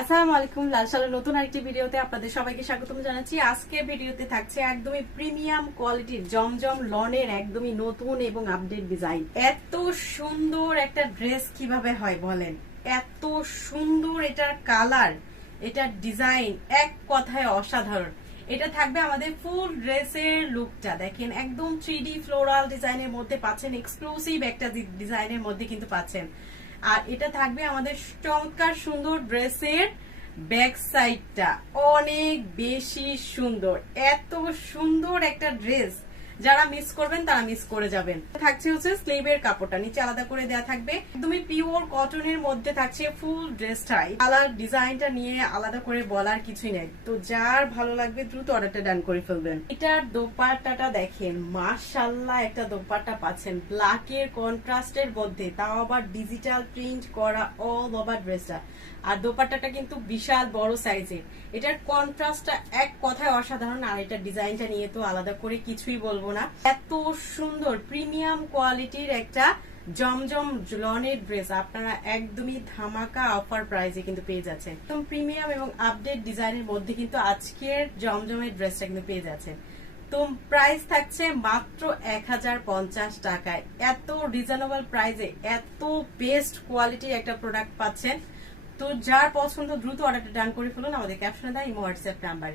আসসালামু আলাইকুম লাল সালের নতুন আরেকটি ভিডিওতে আপনাদের সবাইকে স্বাগতম জানাচ্ছি। আজকে ভিডিওতে থাকছে একদমই প্রিমিয়াম কোয়ালিটির জমজম লনের একদমই নতুন এবং আপডেট ডিজাইন এত সুন্দর একটা ড্রেস কীভাবে হয় বলেন? এত সুন্দর এটার কালার এটার ডিজাইন এক কথায় অসাধারণ। এটা থাকবে আমাদের ফুল ড্রেসের লুকটা দেখেন, একদম থ্রি ডি ফ্লোরাল ডিজাইনের মধ্যে পাচ্ছেন এক্সক্লুসিভ একটা ডিজাইনের মধ্যে কিন্তু পাচ্ছেন। আর এটা থাকবে আমাদের চমৎকার সুন্দর ড্রেসের ব্যাক সাইডটা অনেক বেশি সুন্দর। এত সুন্দর একটা ড্রেস। যারা মিস করবেন, তারা মিস করে যাবেন। থাকছে হচ্ছে স্লিভের কাপড়টা, নিচে আলাদা করে দেওয়া থাকবে। একদমই পিওর কটনের মধ্যে থাকছে ফুল ড্রেসটাই কালার ডিজাইনটা নিয়ে আলাদা করে বলার কিছুই নেই। তো যার ভালো লাগবে, দ্রুত অর্ডারটা ডান করে ফেলবেন। এটার দোপাট্টাটা দেখেন মাশাল্লাহ একটা দোপাট্টা পাচ্ছেন। ব্ল্যাকের কন্ট্রাস্টের মধ্যে, তাও আবার ডিজিটাল প্রিন্ট করা অল ওভার ড্রেসটা আর দোপাট্টাটা কিন্তু বিশাল বড় সাইজের এটার কন্ট্রাস্টটা এক কথায় অসাধারণ, আর এটার ডিজাইনটা নিয়ে তো আলাদা করে কিছুই বলব না। এত সুন্দর প্রিমিয়াম কোয়ালিটির একটা জমজম লনের ড্রেস আপনারা একদমই ধামাকা অফার প্রাইসে কিন্তু পেয়ে যাচ্ছেন। একদম প্রিমিয়াম এবং আপডেট ডিজাইনের মধ্যে কিন্তু আজকের জমজমের ড্রেসটা কিন্তু পেয়ে যাচ্ছেন। তো প্রাইস থাকছে মাত্র এক হাজার পঞ্চাশ টাকায়। এত রিজনেবল প্রাইসে এত বেস্ট কোয়ালিটির একটা প্রোডাক্ট পাচ্ছেন। তো যার পছন্দ দ্রুত অর্ডারটা ডান করে ফেলুন। আমাদের ক্যাপশনে দেয় হোয়াটসঅ্যাপ নাম্বারে